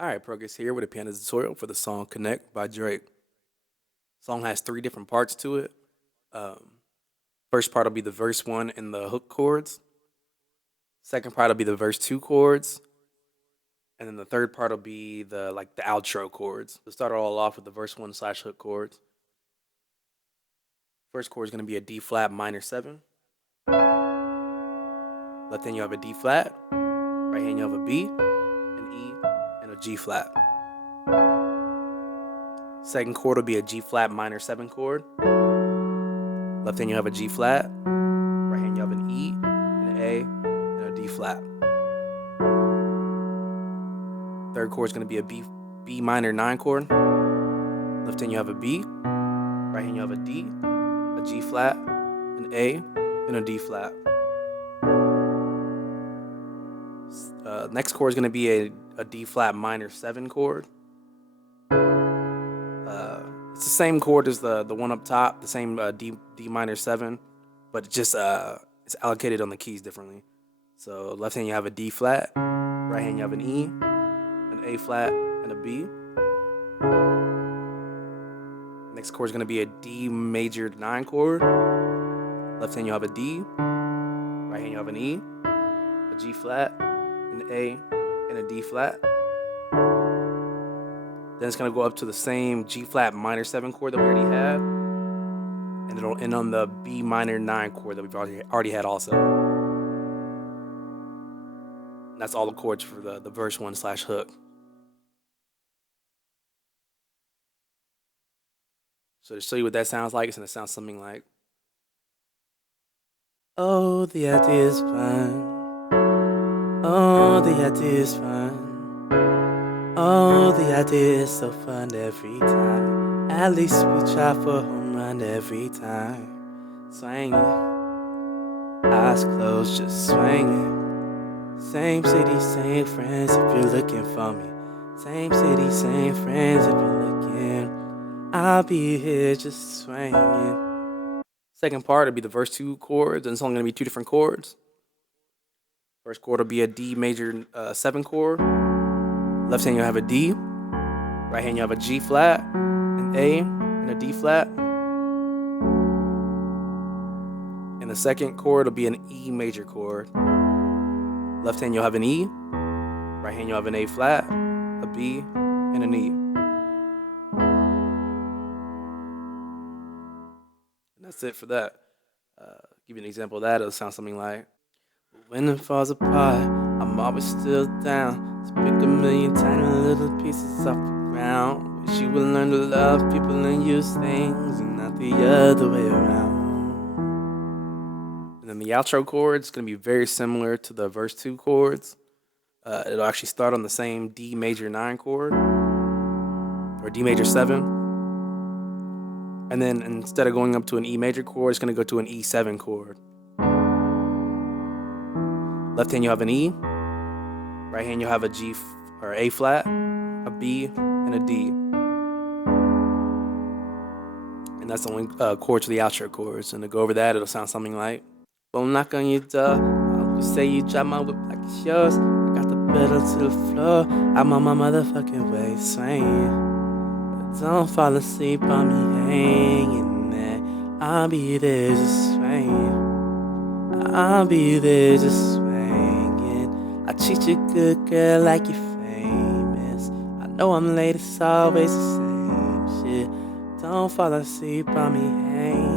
Alright, Progress here with a piano tutorial for the song Connect by Drake. Song has three different parts to it. Um, First part will be the verse one and the hook chords. Second part will be the verse two chords. And then the third part will be the outro chords. We'll start it all off with the verse one slash hook chords. First chord is going to be a D flat minor 7. Left hand you have a D flat. Right hand you have a B, an E, and a G flat. Second chord will be a G flat minor 7 chord. Left hand you have a G flat. Right hand you have an E, an A, and a D flat. Third chord is going to be a B minor 9 chord. Left hand you have a B. Right hand you have a D, a G flat, an A, and a D flat. Next chord is going to be a D flat minor 7 chord. It's the same chord as the one up top, the same D minor 7, but it's allocated on the keys differently. So left hand you have a D flat, right hand you have an E, an A flat, and a B. Next chord is going to be a D major 9 chord. Left hand you have a D, right hand you have an E, a G flat, an A, and a D flat. Then it's going to go up to the same G flat minor 7 chord that we already had. And it'll end on the B minor 9 chord that we've already had also. And that's all the chords for the verse one slash hook. So to show you what that sounds like, it's going to sound something like, oh, the idea is fun. Oh, the idea is fun. Oh, the idea is so fun every time. At least we try for a home run every time. Swinging, eyes closed, just swinging. Same city, same friends if you're looking for me. Same city, same friends if you're looking. I'll be here just swinging. Second part will be the verse 2 chords, and it's only going to be 2 different chords. First chord will be a D major 7 chord. Left hand you'll have a D. Right hand you have a G flat, an A, and a D flat. And the second chord will be an E major chord. Left hand you'll have an E. Right hand you'll have an A flat, a B, and an E. And that's it for that. Give you an example of that. It'll sound something like, when it falls apart, I'm always still down to pick a million tiny little pieces off the ground. Wish you would learn to love people and use things and not the other way around. And then the outro chord is going to be very similar to the verse 2 chords. It'll actually start on the same D major 9 chord, or D major 7. And then instead of going up to an E major chord, it's going to go to an E7 chord. Left hand you have an E. Right hand you have a G or A flat, a B, and a D. And that's the only chords for the outro chords. And to go over that, it'll sound something like, won't knock on your door. You say you drive my whip like it's yours. I got the pedal to the floor. I'm on my motherfucking way swinging. But don't fall asleep on me hanging there. I'll be there just swinging. I'll be there just swinging. I treat you good, girl, like you're famous. I know I'm late, it's always the same shit. Don't fall asleep on me hanging.